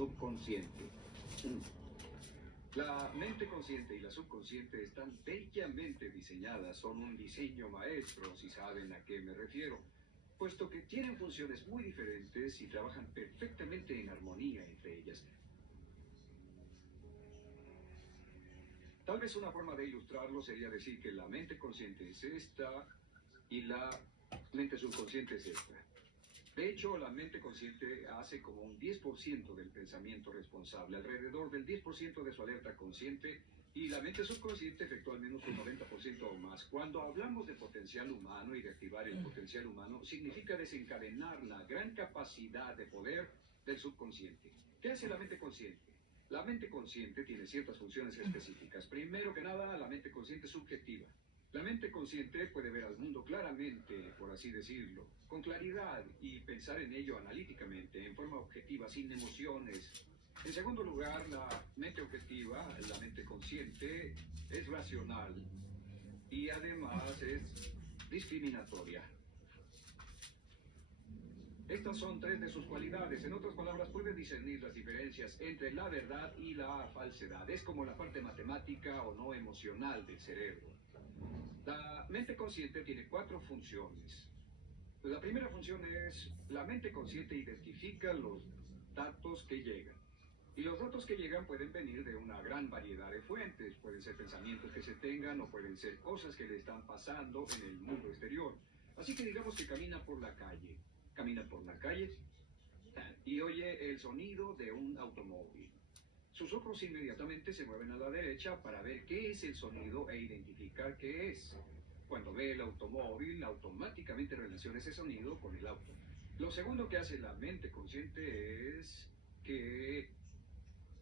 subconsciente. La mente consciente y la subconsciente están bellamente diseñadas, son un diseño maestro, si saben a qué me refiero, puesto que tienen funciones muy diferentes y trabajan perfectamente en armonía entre ellas. Tal vez una forma de ilustrarlo sería decir que la mente consciente es esta y la mente subconsciente es esta. De hecho, la mente consciente hace como un 10% del pensamiento responsable, alrededor del 10% de su alerta consciente, y la mente subconsciente efectúa al menos un 90% o más. Cuando hablamos de potencial humano y de activar el potencial humano, significa desencadenar la gran capacidad de poder del subconsciente. ¿Qué hace la mente consciente? La mente consciente tiene ciertas funciones específicas. Primero que nada, la mente consciente es subjetiva. La mente consciente puede ver al mundo claramente, por así decirlo, con claridad y pensar en ello analíticamente, en forma objetiva, sin emociones. En segundo lugar, la mente objetiva, la mente consciente, es racional y además es discriminatoria. Estas son tres de sus cualidades. En otras palabras, puede discernir las diferencias entre la verdad y la falsedad. Es como la parte matemática o no emocional del cerebro. La mente consciente tiene 4 funciones. La primera función es, la mente consciente identifica los datos que llegan. Y los datos que llegan pueden venir de una gran variedad de fuentes. Pueden ser pensamientos que se tengan o pueden ser cosas que le están pasando en el mundo exterior. Así que digamos que camina por la calle. Camina por la calle y oye el sonido de un automóvil. Sus ojos inmediatamente se mueven a la derecha para ver qué es el sonido e identificar qué es. Cuando ve el automóvil, automáticamente relaciona ese sonido con el auto. Lo segundo que hace la mente consciente es que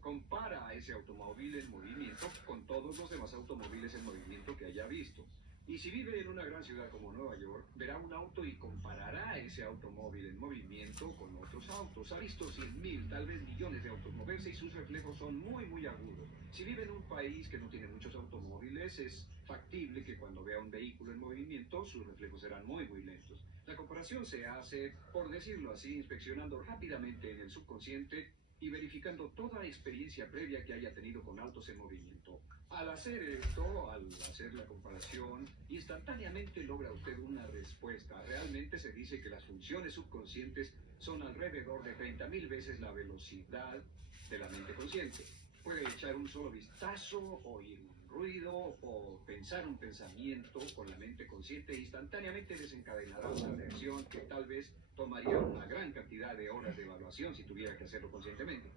compara a ese automóvil en movimiento con todos los demás automóviles en movimiento que haya visto. Y si vive en una gran ciudad como Nueva York, verá un auto y comparará ese automóvil en movimiento con otros autos. Ha visto 100.000, tal vez millones de autos moverse y sus reflejos son muy, muy agudos. Si vive en un país que no tiene muchos automóviles, es factible que cuando vea un vehículo en movimiento, sus reflejos serán muy, muy lentos. La comparación se hace, por decirlo así, inspeccionando rápidamente en el subconsciente y verificando toda experiencia previa que haya tenido con autos en movimiento. Al hacer esto, al hacer la comparación, instantáneamente logra usted una respuesta. Realmente se dice que las funciones subconscientes son alrededor de 30.000 veces la velocidad de la mente consciente. Puede echar un solo vistazo, oír un ruido o pensar un pensamiento con la mente consciente e instantáneamente desencadenará una reacción que tal vez tomaría una gran cantidad de horas de evaluación si tuviera que hacerlo conscientemente.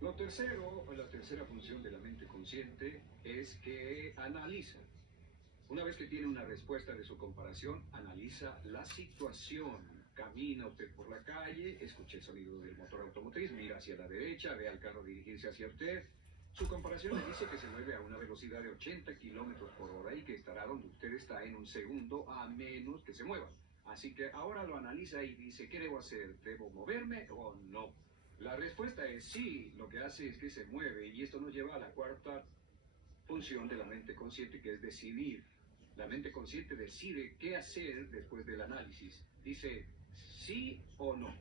Lo tercero, o la tercera función de la mente consciente, es que analiza. Una vez que tiene una respuesta de su comparación, analiza la situación. Camina usted por la calle, escucha el sonido del motor automotriz, mira hacia la derecha, ve al carro dirigirse hacia usted. Su comparación le dice que se mueve a una velocidad de 80 kilómetros por hora y que estará donde usted está en un segundo a menos que se mueva. Así que ahora lo analiza y dice, ¿qué debo hacer? ¿Debo moverme o no? La respuesta es sí, lo que hace es que se mueve y esto nos lleva a la cuarta función de la mente consciente, que es decidir. La mente consciente decide qué hacer después del análisis. Dice sí o no.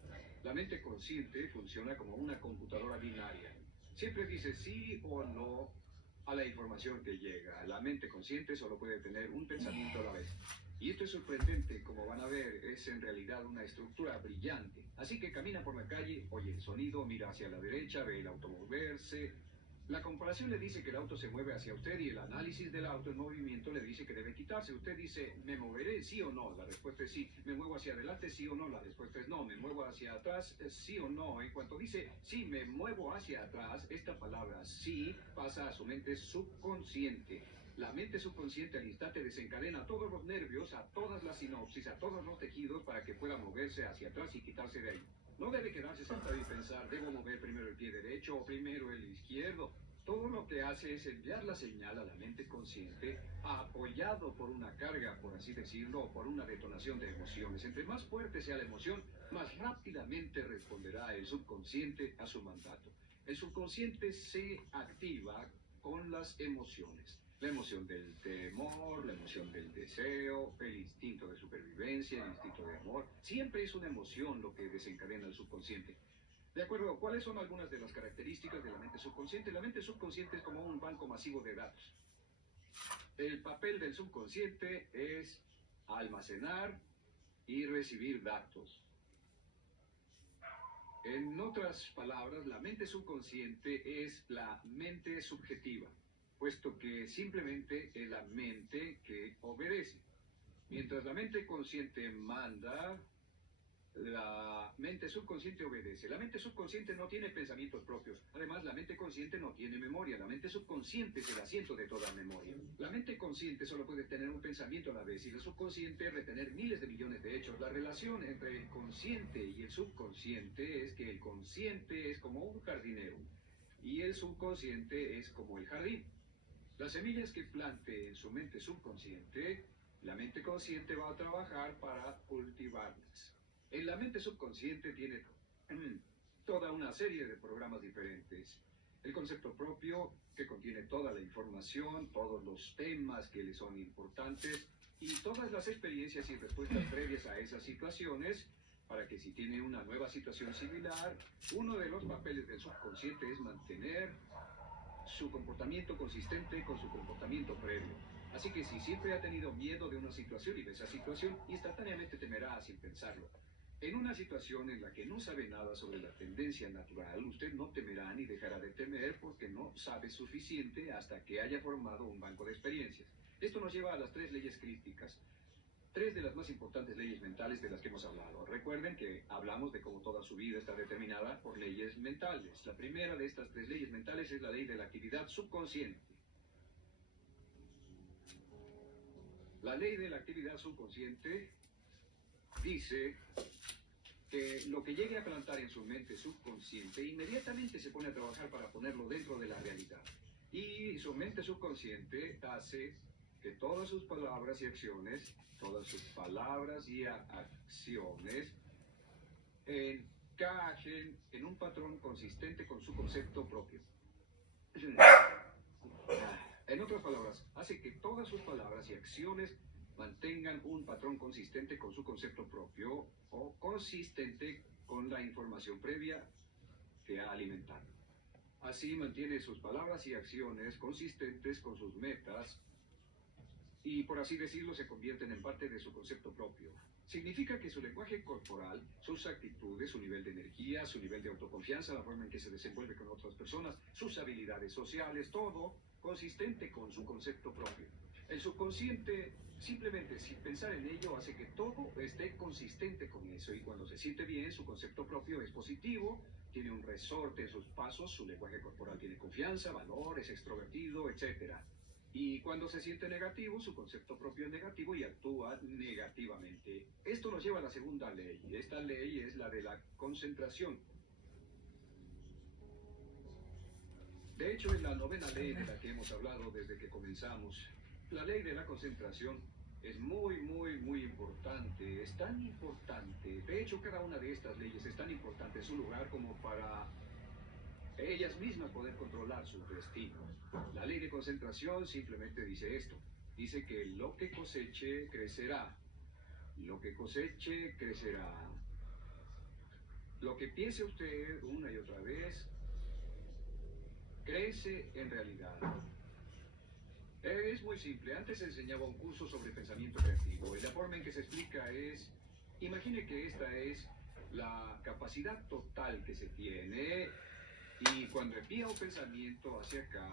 La mente consciente funciona como una computadora binaria. Siempre dice sí o no a la información que llega. La mente consciente solo puede tener un pensamiento a la vez. Y esto es sorprendente, como van a ver, es en realidad una estructura brillante. Así que camina por la calle, oye el sonido, mira hacia la derecha, ve el auto moverse. La comparación le dice que el auto se mueve hacia usted y el análisis del auto en movimiento le dice que debe quitarse. Usted dice, ¿me moveré? ¿Sí o no? La respuesta es sí. ¿Me muevo hacia adelante? ¿Sí o no? La respuesta es no. ¿Me muevo hacia atrás? ¿Sí o no? En cuanto dice, sí, me muevo hacia atrás, esta palabra sí pasa a su mente subconsciente. La mente subconsciente al instante desencadena todos los nervios, a todas las sinapsis, a todos los tejidos para que pueda moverse hacia atrás y quitarse de ahí. No debe quedarse sentado y pensar, ¿debo mover primero el pie derecho o primero el izquierdo? Todo lo que hace es enviar la señal a la mente consciente, apoyado por una carga, por así decirlo, o por una detonación de emociones. Entre más fuerte sea la emoción, más rápidamente responderá el subconsciente a su mandato. El subconsciente se activa con las emociones. La emoción del temor, la emoción del deseo, el instinto de supervivencia, el instinto de amor. Siempre es una emoción lo que desencadena el subconsciente. De acuerdo, ¿cuáles son algunas de las características de la mente subconsciente? La mente subconsciente es como un banco masivo de datos. El papel del subconsciente es almacenar y recibir datos. En otras palabras, la mente subconsciente es la mente subjetiva, puesto que simplemente es la mente que obedece. Mientras la mente consciente manda, la mente subconsciente obedece. La mente subconsciente no tiene pensamientos propios. Además, la mente consciente no tiene memoria. La mente subconsciente es el asiento de toda memoria. La mente consciente solo puede tener un pensamiento a la vez y la subconsciente retener miles de millones de hechos. La relación entre el consciente y el subconsciente es que el consciente es como un jardinero y el subconsciente es como el jardín. Las semillas que plante en su mente subconsciente, la mente consciente va a trabajar para cultivarlas. En la mente subconsciente tiene toda una serie de programas diferentes. El concepto propio, que contiene toda la información, todos los temas que le son importantes y todas las experiencias y respuestas previas a esas situaciones, para que si tiene una nueva situación similar, uno de los papeles del subconsciente es mantener su comportamiento consistente con su comportamiento previo. Así que si siempre ha tenido miedo de una situación y de esa situación, instantáneamente temerá sin pensarlo. En una situación en la que no sabe nada sobre la tendencia natural, usted no temerá ni dejará de temer porque no sabe suficiente hasta que haya formado un banco de experiencias. Esto nos lleva a las tres leyes crísticas. Tres de las más importantes leyes mentales de las que hemos hablado. Recuerden que hablamos de cómo toda su vida está determinada por leyes mentales. La primera de estas tres leyes mentales es la ley de la actividad subconsciente. La ley de la actividad subconsciente dice que lo que llegue a plantar en su mente subconsciente inmediatamente se pone a trabajar para ponerlo dentro de la realidad. Y su mente subconsciente hace que todas sus palabras y acciones, encajen en un patrón consistente con su concepto propio. En otras palabras, hace que todas sus palabras y acciones mantengan un patrón consistente con su concepto propio o consistente con la información previa que ha alimentado. Así mantiene sus palabras y acciones consistentes con sus metas y, por así decirlo, se convierten en parte de su concepto propio. Significa que su lenguaje corporal, sus actitudes, su nivel de energía, su nivel de autoconfianza, la forma en que se desenvuelve con otras personas, sus habilidades sociales, todo consistente con su concepto propio. El subconsciente, simplemente sin pensar en ello, hace que todo esté consistente con eso y cuando se siente bien, su concepto propio es positivo, tiene un resorte en sus pasos, su lenguaje corporal tiene confianza, valor, es extrovertido, etc. Y cuando se siente negativo, su concepto propio es negativo y actúa negativamente. Esto nos lleva a la segunda ley. Esta ley es la de la concentración. De hecho, es la novena ley de la que hemos hablado desde que comenzamos. La ley de la concentración es muy importante. Es tan importante. De hecho, cada una de estas leyes es tan importante en su lugar como para ellas mismas poder controlar sus destinos. La ley de concentración simplemente dice esto. Dice que lo que coseche crecerá. Lo que coseche crecerá. Lo que piense usted una y otra vez crece en realidad. Es muy simple. Antes se enseñaba un curso sobre pensamiento creativo y la forma en que se explica es, imagine que esta es la capacidad total que se tiene y cuando envía un pensamiento hacia acá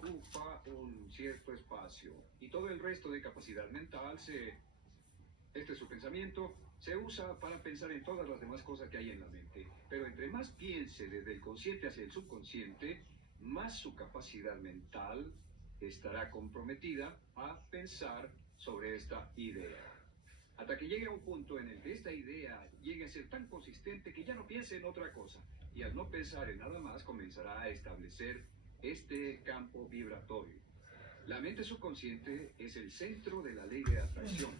ocupa un cierto espacio y todo el resto de capacidad mental este es su pensamiento, se usa para pensar en todas las demás cosas que hay en la mente. Pero entre más piense desde el consciente hacia el subconsciente, más su capacidad mental estará comprometida a pensar sobre esta idea. Hasta que llegue a un punto en el que esta idea llegue a ser tan consistente que ya no piense en otra cosa. Y al no pensar en nada más, comenzará a establecer este campo vibratorio. La mente subconsciente es el centro de la ley de atracción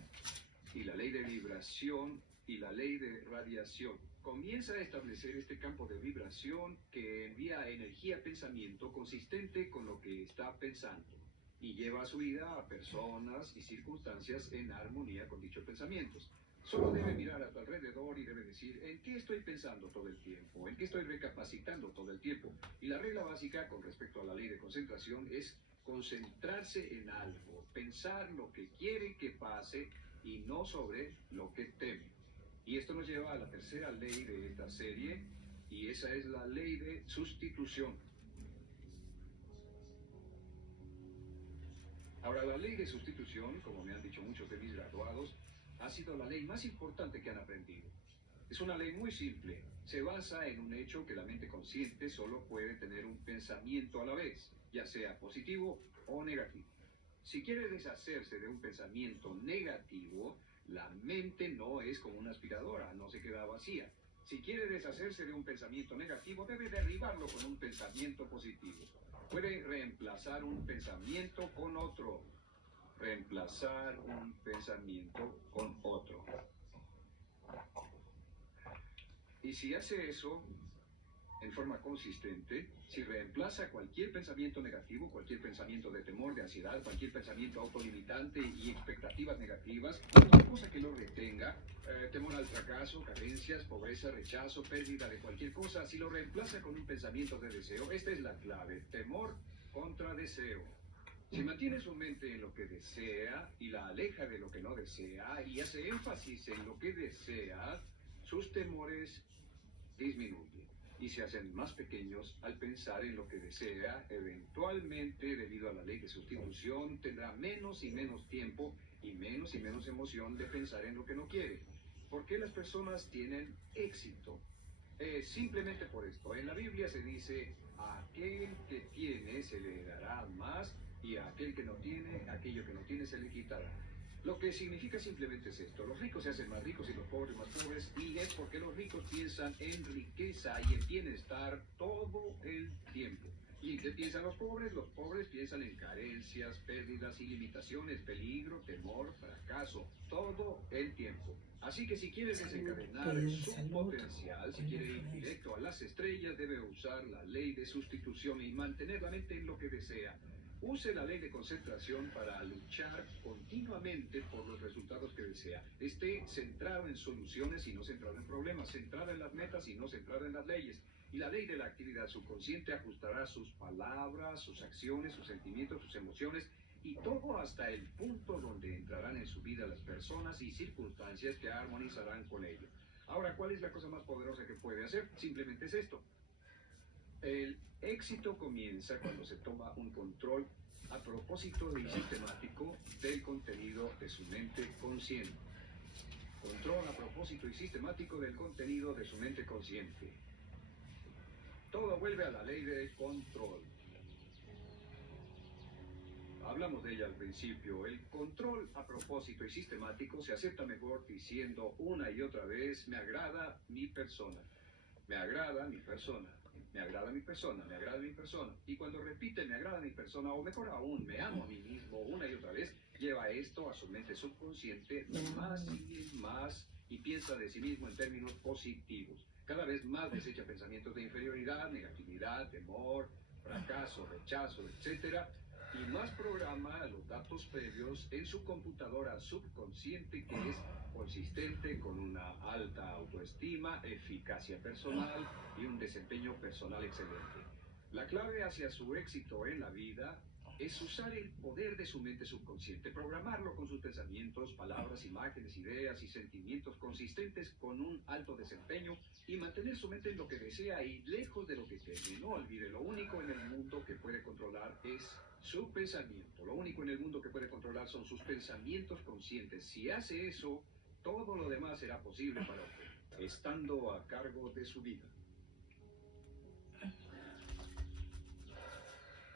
y la ley de vibración y la ley de radiación. Comienza a establecer este campo de vibración que envía energía pensamiento consistente con lo que está pensando y lleva a su vida a personas y circunstancias en armonía con dichos pensamientos. Solo debe mirar a tu alrededor y debe decir, ¿en qué estoy pensando todo el tiempo? ¿En qué estoy recapacitando todo el tiempo? Y la regla básica con respecto a la ley de concentración es concentrarse en algo, pensar lo que quiere que pase y no sobre lo que teme. Y esto nos lleva a la tercera ley de esta serie, y esa es la ley de sustitución. Ahora, la ley de sustitución, como me han dicho muchos de mis graduados, ha sido la ley más importante que han aprendido. Es una ley muy simple. Se basa en un hecho que la mente consciente solo puede tener un pensamiento a la vez, ya sea positivo o negativo. Si quiere deshacerse de un pensamiento negativo, la mente no es como una aspiradora, no se queda vacía. Si quiere deshacerse de un pensamiento negativo, debe derribarlo con un pensamiento positivo. Puede reemplazar un pensamiento con otro. Reemplazar un pensamiento con otro. Y si hace eso en forma consistente, si reemplaza cualquier pensamiento negativo, cualquier pensamiento de temor, de ansiedad, cualquier pensamiento autolimitante y expectativas negativas, cualquier cosa que lo retenga, temor al fracaso, carencias, pobreza, rechazo, pérdida de cualquier cosa, si lo reemplaza con un pensamiento de deseo, esta es la clave: temor contra deseo. Si mantiene su mente en lo que desea y la aleja de lo que no desea y hace énfasis en lo que desea, sus temores disminuyen y se hacen más pequeños al pensar en lo que desea. Eventualmente, debido a la ley de sustitución, tendrá menos y menos tiempo y menos emoción de pensar en lo que no quiere. ¿Por qué las personas tienen éxito? Simplemente por esto. En la Biblia se dice: a aquel que tiene se le dará más, y a aquel que no tiene, aquello que no tiene se le quitará. Lo que significa simplemente es esto: los ricos se hacen más ricos y los pobres más pobres, y es porque los ricos piensan en riqueza y en bienestar todo el tiempo. ¿Y en qué piensan los pobres? Los pobres piensan en carencias, pérdidas y limitaciones, peligro, temor, fracaso, todo el tiempo. Así que si quiere desencadenar su potencial, si quiere ir directo a las estrellas, debe usar la ley de sustitución y mantener la mente en lo que desea. Use la ley de concentración para luchar continuamente por los resultados que desea. Esté centrado en soluciones y no centrado en problemas, centrado en las metas y no centrado en las leyes. Y la ley de la actividad subconsciente ajustará sus palabras, sus acciones, sus sentimientos, sus emociones y todo hasta el punto donde entrarán en su vida las personas y circunstancias que armonizarán con ello. Ahora, ¿cuál es la cosa más poderosa que puede hacer? Simplemente es esto: el éxito comienza cuando se toma un control a propósito y sistemático del contenido de su mente consciente. Control a propósito y sistemático del contenido de su mente consciente. Todo vuelve a la ley de control. Hablamos de ella al principio. El control a propósito y sistemático se acepta mejor diciendo una y otra vez: me agrada mi persona, me agrada mi persona, me agrada mi persona, me agrada mi persona. Y cuando repite me agrada mi persona, o mejor aún, me amo a mí mismo, una y otra vez, lleva esto a su mente subconsciente más y más, y piensa de sí mismo en términos positivos. Cada vez más desecha pensamientos de inferioridad, negatividad, temor, fracaso, rechazo, etcétera, y más programa los datos previos en su computadora subconsciente, que es consistente con una alta autoestima, eficacia personal y un desempeño personal excelente. La clave hacia su éxito en la vida es usar el poder de su mente subconsciente, programarlo con sus pensamientos, palabras, imágenes, ideas y sentimientos consistentes con un alto desempeño, y mantener su mente en lo que desea y lejos de lo que teme. No olvide, lo único en el mundo que puede controlar es su pensamiento. Lo único en el mundo que puede controlar son sus pensamientos conscientes. Si hace eso, todo lo demás será posible para usted, estando a cargo de su vida.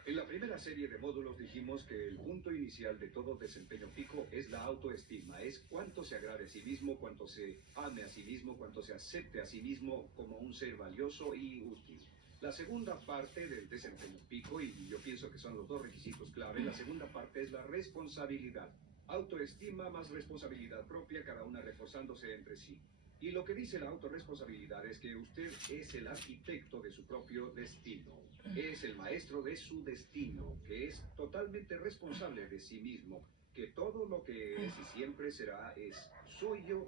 En la primera serie de módulos dijimos que el punto inicial de todo desempeño pico es la autoestima. Es cuánto se agrade a sí mismo, cuánto se ame a sí mismo, cuánto se acepte a sí mismo como un ser valioso y útil. La segunda parte del desempeño pico, y yo pienso que son los dos requisitos clave, la segunda parte es la responsabilidad. Autoestima más responsabilidad propia, cada una reforzándose entre sí. Y lo que dice la autorresponsabilidad es que usted es el arquitecto de su propio destino. Es el maestro de su destino, que es totalmente responsable de sí mismo, que todo lo que es y siempre será es suyo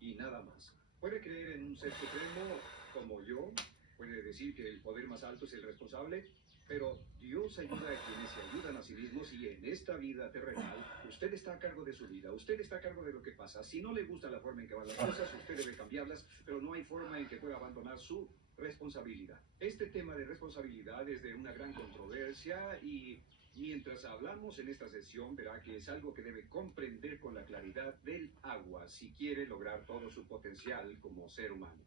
y nada más. Puede creer en un ser supremo como yo, puede decir que el poder más alto es el responsable, pero Dios ayuda a quienes se ayudan a sí mismos y en esta vida terrenal, usted está a cargo de su vida, usted está a cargo de lo que pasa. Si no le gusta la forma en que van las cosas, usted debe cambiarlas, pero no hay forma en que pueda abandonar su responsabilidad. Este tema de responsabilidad es de una gran controversia y mientras hablamos en esta sesión verá que es algo que debe comprender con la claridad del agua si quiere lograr todo su potencial como ser humano.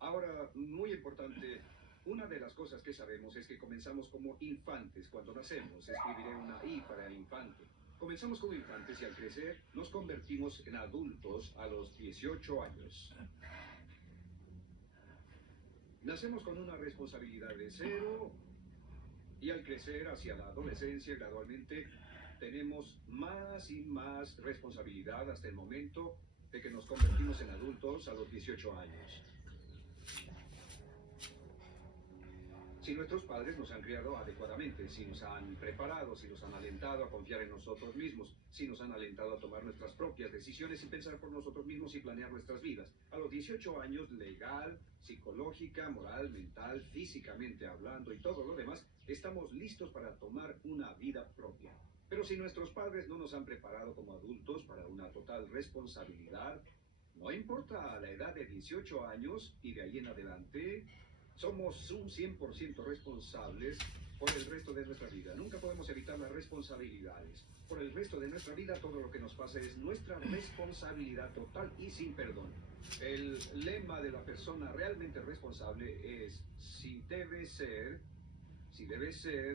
Ahora, muy importante, una de las cosas que sabemos es que comenzamos como infantes cuando nacemos. Escribiré una I para infante. Comenzamos como infantes y al crecer nos convertimos en adultos a los 18 años. Nacemos con una responsabilidad de cero y al crecer hacia la adolescencia gradualmente tenemos más y más responsabilidad hasta el momento de que nos convertimos en adultos a los 18 años. Si nuestros padres nos han criado adecuadamente, si nos han preparado, si nos han alentado a confiar en nosotros mismos, si nos han alentado a tomar nuestras propias decisiones y pensar por nosotros mismos y planear nuestras vidas. A los 18 años, legal, psicológica, moral, mental, físicamente hablando y todo lo demás, estamos listos para tomar una vida propia. Pero si nuestros padres no nos han preparado como adultos para una total responsabilidad, no importa la edad de 18 años y de ahí en adelante, somos un 100% responsables por el resto de nuestra vida. Nunca podemos evitar las responsabilidades. Por el resto de nuestra vida, todo lo que nos pasa es nuestra responsabilidad total y sin perdón. El lema de la persona realmente responsable es, si debe ser,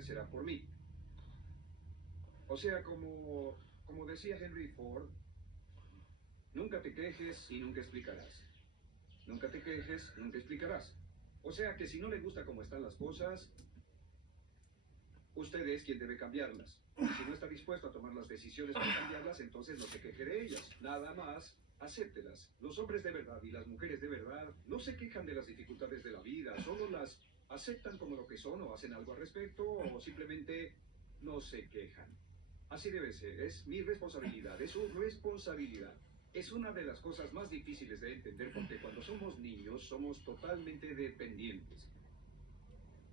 será por mí. O sea, como decía Henry Ford, nunca te quejes y nunca explicarás. Nunca te quejes, nunca explicarás. O sea que si no le gusta cómo están las cosas, usted es quien debe cambiarlas. Si no está dispuesto a tomar las decisiones para cambiarlas, entonces no se queje de ellas. Nada más, acéptelas. Los hombres de verdad y las mujeres de verdad no se quejan de las dificultades de la vida, solo las aceptan como lo que son o hacen algo al respecto o simplemente no se quejan. Así debe ser, es mi responsabilidad, es su responsabilidad. Es una de las cosas más difíciles de entender porque cuando somos niños somos totalmente dependientes.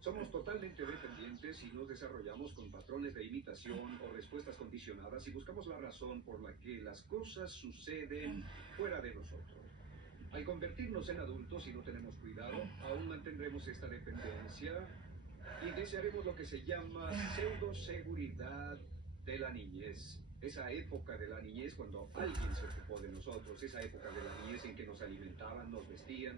Somos totalmente dependientes y nos desarrollamos con patrones de imitación o respuestas condicionadas y buscamos la razón por la que las cosas suceden fuera de nosotros. Al convertirnos en adultos, si no tenemos cuidado, aún mantendremos esta dependencia y desearemos lo que se llama pseudoseguridad de la niñez. Esa época de la niñez cuando alguien se ocupó de nosotros, esa época de la niñez en que nos alimentaban, nos vestían,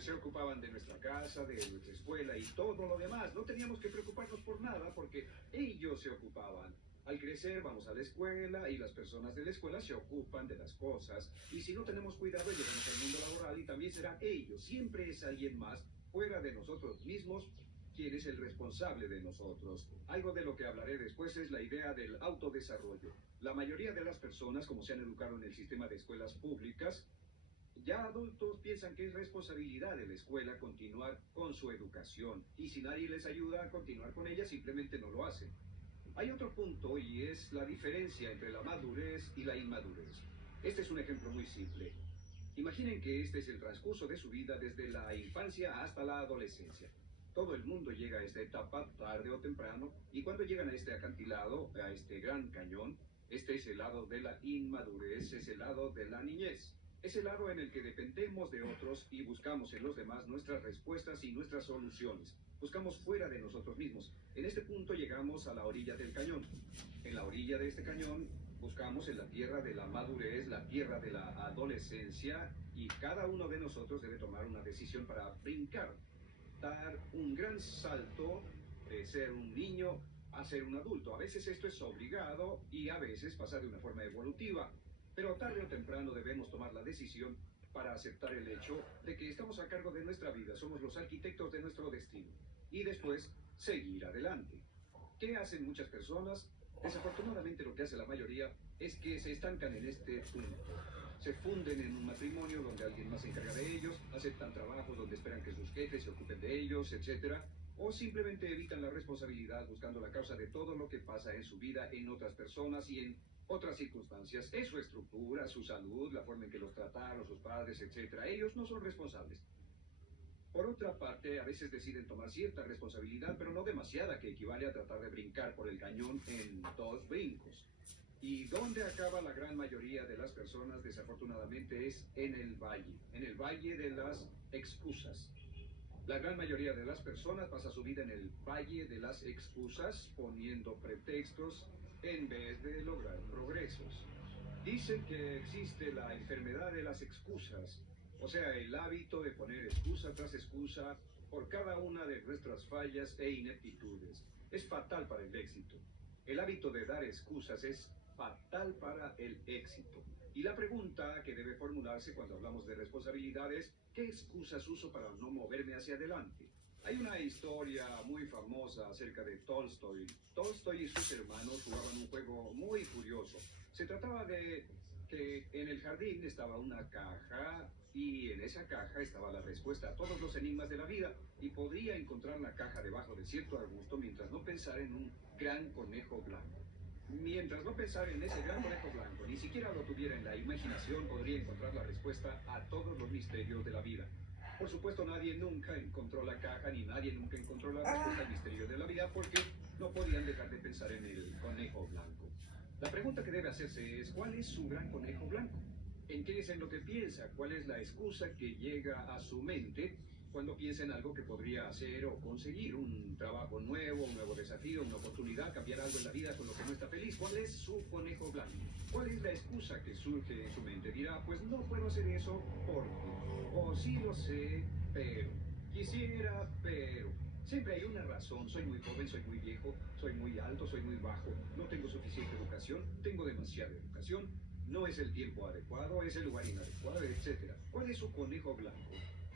se ocupaban de nuestra casa, de nuestra escuela y todo lo demás. No teníamos que preocuparnos por nada porque ellos se ocupaban. Al crecer vamos a la escuela y las personas de la escuela se ocupan de las cosas y si no tenemos cuidado llegamos al mundo laboral y también serán ellos. Siempre es alguien más fuera de nosotros mismos quien es el responsable de nosotros. Algo de lo que hablaré después es la idea del autodesarrollo. La mayoría de las personas, como se han educado en el sistema de escuelas públicas, ya adultos piensan que es responsabilidad de la escuela continuar con su educación y si nadie les ayuda a continuar con ella simplemente no lo hacen. Hay otro punto y es la diferencia entre la madurez y la inmadurez. Este es un ejemplo muy simple. Imaginen que este es el transcurso de su vida desde la infancia hasta la adolescencia. Todo el mundo llega a esta etapa tarde o temprano y cuando llegan a este acantilado, a este gran cañón, este es el lado de la inmadurez, es el lado de la niñez. Es el lado en el que dependemos de otros y buscamos en los demás nuestras respuestas y nuestras soluciones. Buscamos fuera de nosotros mismos. En este punto llegamos a la orilla del cañón. En la orilla de este cañón buscamos en la tierra de la madurez, la tierra de la adolescencia y cada uno de nosotros debe tomar una decisión para brincar, dar un gran salto de ser un niño a ser un adulto. A veces esto es obligado y a veces pasa de una forma evolutiva, pero tarde o temprano debemos tomar la decisión para aceptar el hecho de que estamos a cargo de nuestra vida, somos los arquitectos de nuestro destino y después seguir adelante. ¿Qué hacen muchas personas? Desafortunadamente lo que hace la mayoría es que se estancan en este punto. Se funden en un matrimonio donde alguien más se encarga de ellos, aceptan trabajos donde esperan que sus jefes se ocupen de ellos, etc. o simplemente evitan la responsabilidad buscando la causa de todo lo que pasa en su vida, en otras personas y en otras circunstancias. Es su estructura, su salud, la forma en que los trataron, sus padres, etcétera. Ellos no son responsables. Por otra parte, a veces deciden tomar cierta responsabilidad, pero no demasiada, que equivale a tratar de brincar por el cañón en dos brincos. ¿Y dónde acaba la gran mayoría de las personas? Desafortunadamente es en el valle de las excusas. La gran mayoría de las personas pasa su vida en el valle de las excusas, poniendo pretextos en vez de lograr progresos. Dicen que existe la enfermedad de las excusas, o sea, el hábito de poner excusa tras excusa por cada una de nuestras fallas e ineptitudes. Es fatal para el éxito. El hábito de dar excusas es fatal para el éxito. Y la pregunta que debe formularse cuando hablamos de responsabilidades: ¿qué excusas uso para no moverme hacia adelante? Hay una historia muy famosa acerca de Tolstoy. Tolstoy y sus hermanos jugaban un juego muy curioso. Se trataba de que en el jardín estaba una caja y en esa caja estaba la respuesta a todos los enigmas de la vida, y podría encontrar la caja debajo de cierto arbusto mientras no pensara en un gran conejo blanco. Mientras no pensara en ese gran conejo blanco, ni siquiera lo tuviera en la imaginación, podría encontrar la respuesta a todos los misterios de la vida. Por supuesto, nadie nunca encontró la caja, ni nadie nunca encontró la respuesta al misterio de la vida, porque no podían dejar de pensar en el conejo blanco. La pregunta que debe hacerse es: ¿cuál es su gran conejo blanco? ¿En qué es en lo que piensa? ¿Cuál es la excusa que llega a su mente cuando piensa en algo que podría hacer o conseguir? Un trabajo nuevo, un nuevo desafío, una oportunidad, cambiar algo en la vida con lo que no está feliz. ¿Cuál es su conejo blanco? ¿Cuál es la excusa que surge en su mente? Dirá: pues no puedo hacer eso porque, o sí lo sé, pero, quisiera, pero. Siempre hay una razón: soy muy joven, soy muy viejo, soy muy alto, soy muy bajo, no tengo suficiente educación, tengo demasiada educación, no es el tiempo adecuado, es el lugar inadecuado, etcétera. ¿Cuál es su conejo blanco?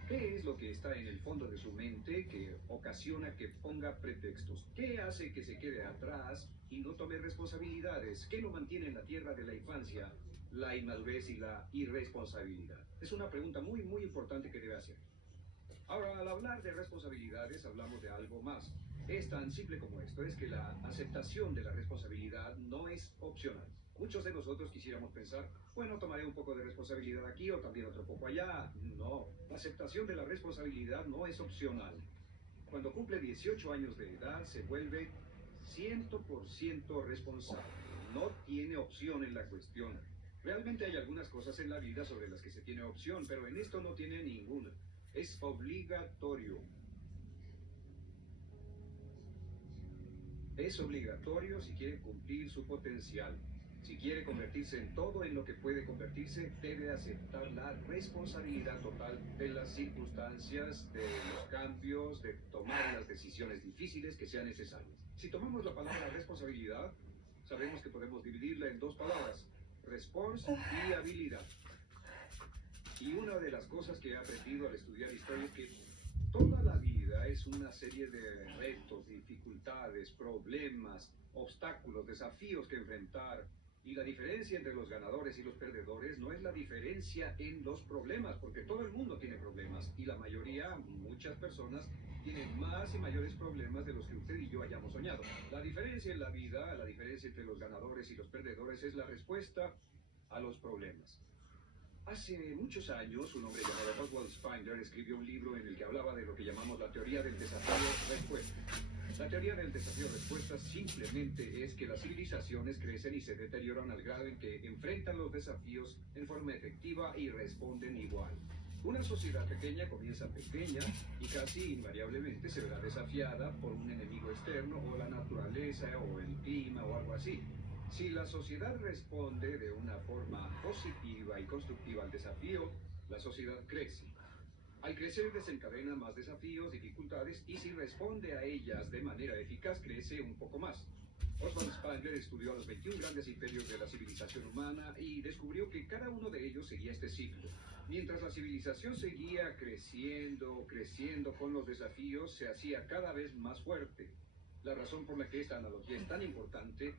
¿Qué es lo que está en el fondo de su mente que ocasiona que ponga pretextos? ¿Qué hace que se quede atrás y no tome responsabilidades? ¿Qué lo mantiene en la tierra de la infancia, la inmadurez y la irresponsabilidad? Es una pregunta muy, muy importante que debe hacer. Ahora, al hablar de responsabilidades, hablamos de algo más. Es tan simple como esto: es que la aceptación de la responsabilidad no es opcional. Muchos de nosotros quisiéramos pensar: bueno, tomaré un poco de responsabilidad aquí o también otro poco allá. No, la aceptación de la responsabilidad no es opcional. Cuando cumple 18 años de edad, se vuelve 100% responsable. No tiene opción en la cuestión. Realmente hay algunas cosas en la vida sobre las que se tiene opción, pero en esto no tiene ninguna. Es obligatorio. Es obligatorio si quiere cumplir su potencial. Si quiere convertirse en todo en lo que puede convertirse, debe aceptar la responsabilidad total de las circunstancias, de los cambios, de tomar las decisiones difíciles que sean necesarias. Si tomamos la palabra responsabilidad, sabemos que podemos dividirla en dos palabras: response y habilidad. Y una de las cosas que he aprendido al estudiar historia es que toda la vida es una serie de retos, dificultades, problemas, obstáculos, desafíos que enfrentar. Y la diferencia entre los ganadores y los perdedores no es la diferencia en los problemas, porque todo el mundo tiene problemas y la mayoría, muchas personas, tienen más y mayores problemas de los que usted y yo hayamos soñado. La diferencia en la vida, la diferencia entre los ganadores y los perdedores, es la respuesta a los problemas. Hace muchos años, un hombre llamado Oswald Spengler escribió un libro en el que hablaba de lo que llamamos la teoría del desafío-respuesta. La teoría del desafío-respuesta simplemente es que las civilizaciones crecen y se deterioran al grado en que enfrentan los desafíos en forma efectiva y responden igual. Una sociedad pequeña comienza pequeña y casi invariablemente se verá desafiada por un enemigo externo, o la naturaleza, o el clima, o algo así. Si la sociedad responde de una forma positiva y constructiva al desafío, la sociedad crece. Al crecer desencadena más desafíos, dificultades, y si responde a ellas de manera eficaz, crece un poco más. Oswald Spengler estudió a los 21 grandes imperios de la civilización humana y descubrió que cada uno de ellos seguía este ciclo. Mientras la civilización seguía creciendo, creciendo con los desafíos, se hacía cada vez más fuerte. La razón por la que esta analogía es tan importante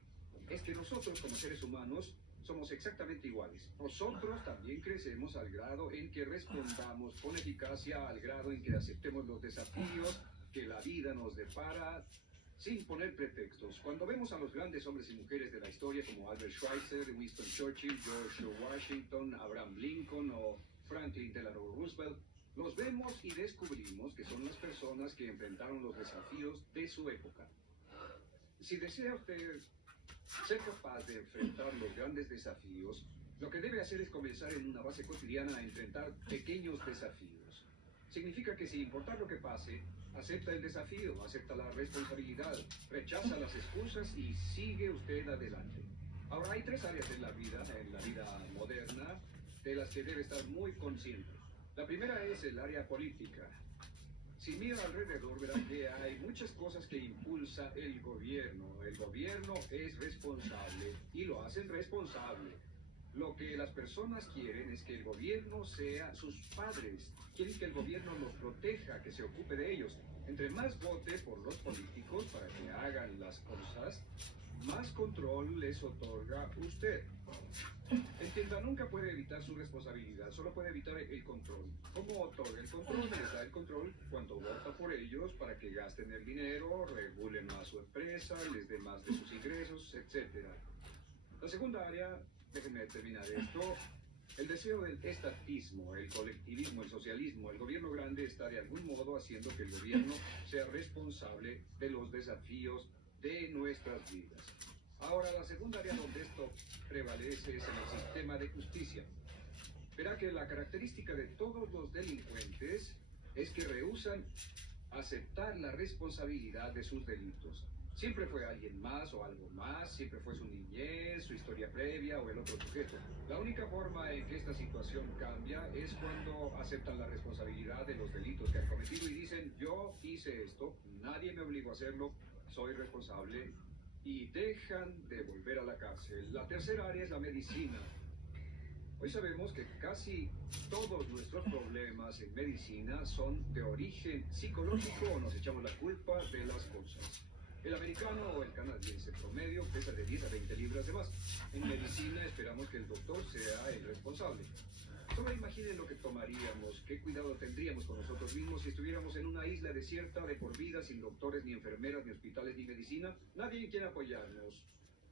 es que nosotros, como seres humanos, somos exactamente iguales. Nosotros también crecemos al grado en que respondamos con eficacia, al grado en que aceptemos los desafíos, que la vida nos depara sin poner pretextos. Cuando vemos a los grandes hombres y mujeres de la historia como Albert Schweitzer, Winston Churchill, George Washington, Abraham Lincoln o Franklin Delano Roosevelt, los vemos y descubrimos que son las personas que enfrentaron los desafíos de su época. Si desea usted ser capaz de enfrentar los grandes desafíos, lo que debe hacer es comenzar en una base cotidiana a enfrentar pequeños desafíos. Significa que sin importar lo que pase, acepta el desafío, acepta la responsabilidad, rechaza las excusas y sigue usted adelante. Ahora, hay tres áreas en la vida moderna, de las que debe estar muy consciente. La primera es el área política. Si mira alrededor, verá que hay muchas cosas que impulsa el gobierno. El gobierno es responsable y lo hacen responsable. Lo que las personas quieren es que el gobierno sea sus padres. Quieren que el gobierno los proteja, que se ocupe de ellos. Entre más vote por los políticos para que hagan las cosas, más control les otorga usted. Entienda, nunca puede evitar su responsabilidad, solo puede evitar el control. ¿Cómo otorga el control? Les da el control cuando vota por ellos para que gasten el dinero, regulen más su empresa, les dé más de sus ingresos, etc. La segunda área, déjenme terminar esto, el deseo del estatismo, el colectivismo, el socialismo. El gobierno grande está de algún modo haciendo que el gobierno sea responsable de los desafíos de nuestras vidas. Ahora, la segunda área donde esto prevalece es en el sistema de justicia. Verá que la característica de todos los delincuentes es que rehúsan aceptar la responsabilidad de sus delitos. Siempre fue alguien más o algo más, siempre fue su niñez, su historia previa o el otro sujeto. La única forma en que esta situación cambia es cuando aceptan la responsabilidad de los delitos que han cometido y dicen, yo hice esto, nadie me obligó a hacerlo, soy responsable, y dejan de volver a la cárcel. La tercera área es la medicina. Hoy sabemos que casi todos nuestros problemas en medicina son de origen psicológico o nos echamos la culpa de las cosas. El americano o el canadiense promedio pesa de 10 a 20 libras de más. En medicina esperamos que el doctor sea el responsable. Solo imaginen lo que tomaríamos, qué cuidado tendríamos con nosotros mismos si estuviéramos en una isla desierta de por vida sin doctores, ni enfermeras, ni hospitales, ni medicina, nadie en quien apoyarnos.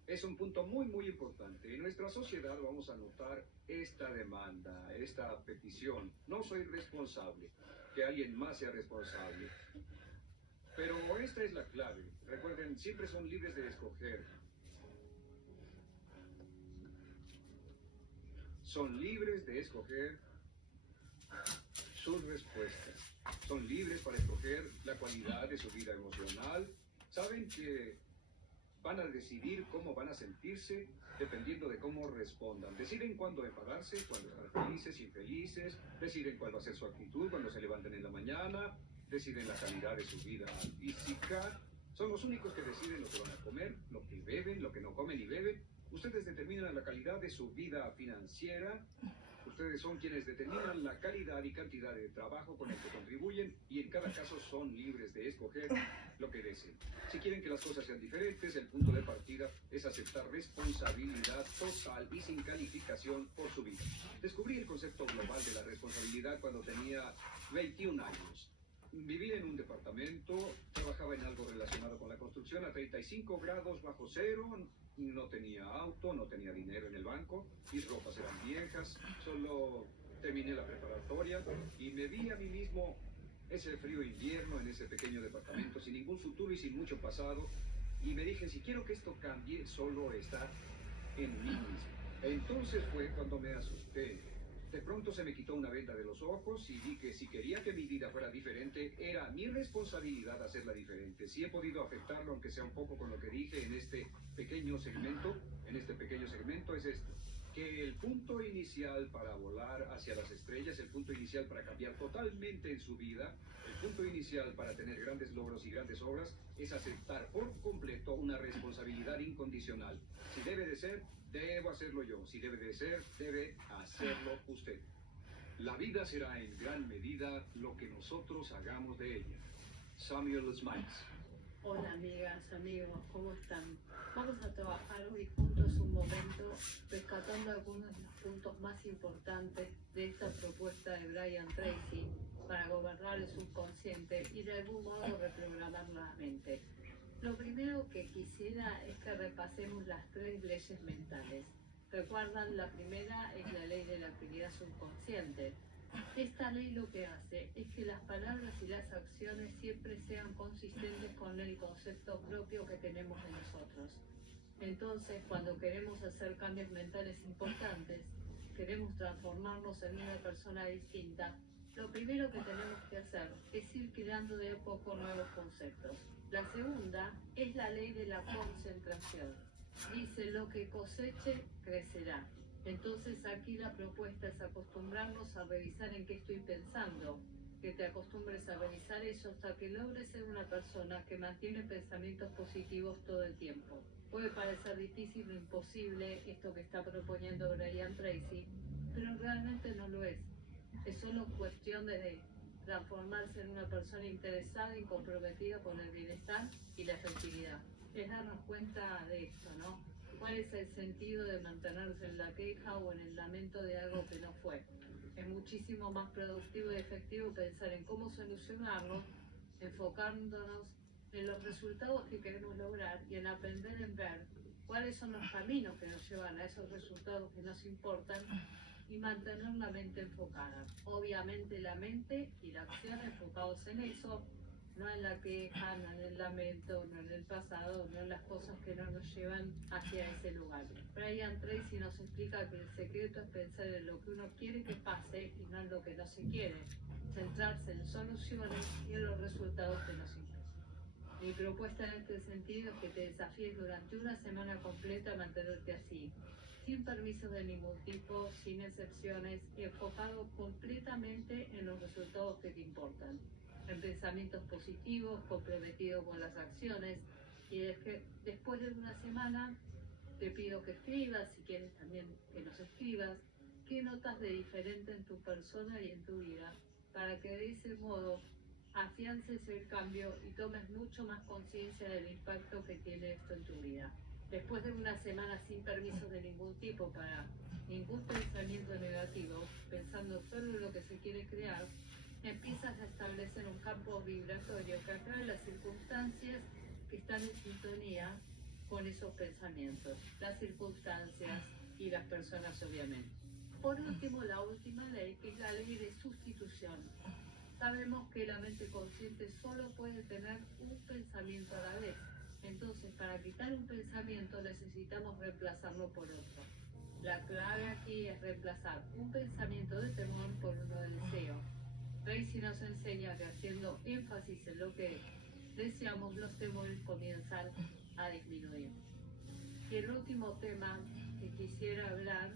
Es un punto muy importante. En nuestra sociedad vamos a notar esta demanda, esta petición. No soy responsable, que alguien más sea responsable. Pero esta es la clave. Recuerden, siempre son libres de escoger. Son libres de escoger sus respuestas. Son libres para escoger la cualidad de su vida emocional. Saben que van a decidir cómo van a sentirse dependiendo de cómo respondan. Deciden cuándo enfadarse, cuándo estar felices, infelices. Deciden cuál va a ser su actitud cuando se levanten en la mañana. Deciden la calidad de su vida física. Son los únicos que deciden lo que van a comer, lo que beben, lo que no comen y beben. Ustedes determinan la calidad de su vida financiera. Ustedes son quienes determinan la calidad y cantidad de trabajo con el que contribuyen y en cada caso son libres de escoger lo que deseen. Si quieren que las cosas sean diferentes, el punto de partida es aceptar responsabilidad total y sin calificación por su vida. Descubrí el concepto global de la responsabilidad cuando tenía 21 años. Vivía en un departamento, trabajaba en algo relacionado con la construcción a 35 grados bajo cero, no tenía auto, no tenía dinero en el banco, mis ropas eran viejas, solo terminé la preparatoria y me vi a mí mismo ese frío invierno en ese pequeño departamento sin ningún futuro y sin mucho pasado y me dije, si quiero que esto cambie, solo está en mí mismo. Entonces fue cuando me asusté. De pronto se me quitó una venda de los ojos y vi que si quería que mi vida fuera diferente, era mi responsabilidad hacerla diferente. Si he podido afectarlo, aunque sea un poco con lo que dije en este pequeño segmento, es esto. Que el punto inicial para volar hacia las estrellas, el punto inicial para cambiar totalmente en su vida, el punto inicial para tener grandes logros y grandes obras, es aceptar por completo una responsabilidad incondicional. Si debe de ser, debo hacerlo yo. Si debe de ser, debe hacerlo usted. La vida será en gran medida lo que nosotros hagamos de ella. Samuel Smiles. Hola amigas, amigos, ¿cómo están? Vamos a trabajar hoy juntos un momento rescatando algunos de los puntos más importantes de esta propuesta de Brian Tracy para gobernar el subconsciente y de algún modo reprogramar la mente. Lo primero que quisiera es que repasemos las tres leyes mentales. ¿Recuerdan? La primera es la ley de la actividad subconsciente. Esta ley lo que hace es que las palabras y las acciones siempre sean consistentes con el concepto propio que tenemos de nosotros. Entonces, cuando queremos hacer cambios mentales importantes, queremos transformarnos en una persona distinta, lo primero que tenemos que hacer es ir creando de a poco nuevos conceptos. La segunda es la ley de la concentración. Dice: lo que coseche, crecerá. Entonces aquí la propuesta es acostumbrarnos a revisar en qué estoy pensando, que te acostumbres a revisar eso hasta que logres ser una persona que mantiene pensamientos positivos todo el tiempo. Puede parecer difícil o imposible esto que está proponiendo Brian Tracy, pero realmente no lo es. Es solo cuestión de transformarse en una persona interesada y comprometida con el bienestar y la efectividad. Es darnos cuenta de esto, ¿no? ¿Cuál es el sentido de mantenerse en la queja o en el lamento de algo que no fue? Es muchísimo más productivo y efectivo pensar en cómo solucionarlo, enfocándonos en los resultados que queremos lograr y en aprender en ver cuáles son los caminos que nos llevan a esos resultados que nos importan y mantener la mente enfocada. Obviamente la mente y la acción enfocados en eso, no en la queja, no en el lamento, no en el pasado, no en las cosas que no nos llevan hacia ese lugar. Brian Tracy nos explica que el secreto es pensar en lo que uno quiere que pase y no en lo que no se quiere, centrarse en soluciones y en los resultados que nos importan. Mi propuesta en este sentido es que te desafíes durante una semana completa a mantenerte así, sin permisos de ningún tipo, sin excepciones, y enfocado completamente en los resultados que te importan, en pensamientos positivos, comprometido con las acciones, y después de una semana te pido que escribas, si quieres también que nos escribas, qué notas de diferente en tu persona y en tu vida, para que de ese modo afiances el cambio y tomes mucho más conciencia del impacto que tiene esto en tu vida. Después de una semana sin permisos de ningún tipo para ningún pensamiento negativo, pensando solo en lo que se quiere crear, empiezas a establecer un campo vibratorio que atrae las circunstancias que están en sintonía con esos pensamientos, las circunstancias y las personas, obviamente. Por último, la última ley, que es la ley de sustitución. Sabemos que la mente consciente solo puede tener un pensamiento a la vez. Entonces, para quitar un pensamiento necesitamos reemplazarlo por otro. La clave aquí es reemplazar un pensamiento de temor por uno de deseo. Tracy nos enseña que haciendo énfasis en lo que deseamos, los temores comienzan a disminuir. Y el último tema que quisiera hablar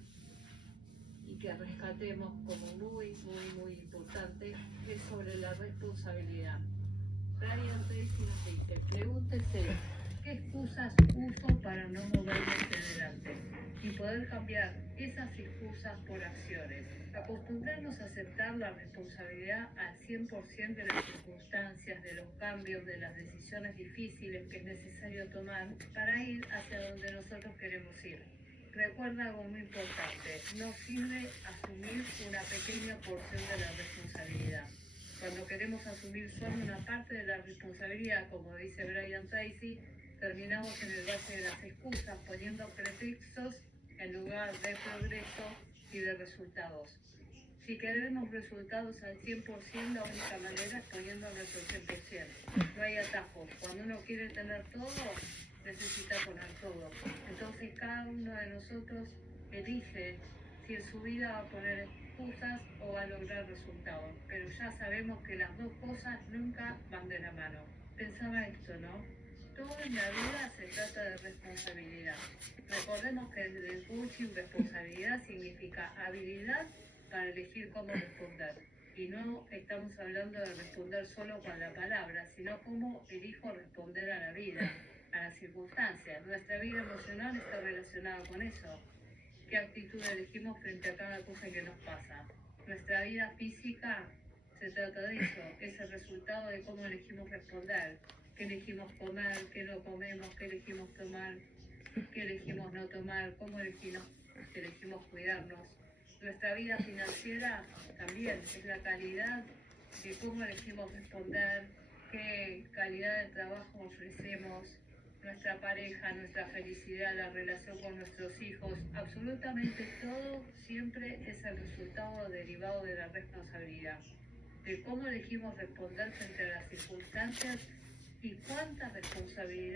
y que rescatemos como muy importante es sobre la responsabilidad. Brian Tracy nos dice: pregúntese qué excusas uso para no moverme hacia adelante y poder cambiar esas excusas por acciones. Acostumbrarnos a aceptar la responsabilidad al 100% de las circunstancias, de los cambios, de las decisiones difíciles que es necesario tomar para ir hacia donde nosotros queremos ir. Recuerda algo muy importante: no sirve asumir una pequeña porción de la responsabilidad. Cuando queremos asumir solo una parte de la responsabilidad, como dice Brian Tracy, terminamos en el valle de las excusas, poniendo pretextos en lugar de progreso y de resultados. Si queremos resultados al 100%, la única manera es poniendo nuestro 100%. No hay atajos. Cuando uno quiere tener todo, necesita poner todo. Entonces cada uno de nosotros elige si en su vida va a poner excusas o va a lograr resultados. Pero ya sabemos que las dos cosas nunca van de la mano. Pensaba esto, ¿no? Todo en la vida se trata de responsabilidad. Recordemos que desde el coaching, responsabilidad significa habilidad para elegir cómo responder. Y no estamos hablando de responder solo con la palabra, sino cómo elijo responder a la vida, a las circunstancias. Nuestra vida emocional está relacionada con eso. ¿Qué actitud elegimos frente a cada cosa que nos pasa? Nuestra vida física se trata de eso, es el resultado de cómo elegimos responder. qué elegimos comer, qué no comemos, qué elegimos tomar, qué elegimos no tomar, cómo elegimos cuidarnos. Nuestra vida financiera también es la calidad de cómo elegimos responder, qué calidad de trabajo ofrecemos, nuestra pareja, nuestra felicidad, la relación con nuestros hijos, absolutamente todo siempre es el resultado derivado de la responsabilidad, de cómo elegimos responder frente a las circunstancias y cuánta responsabilidad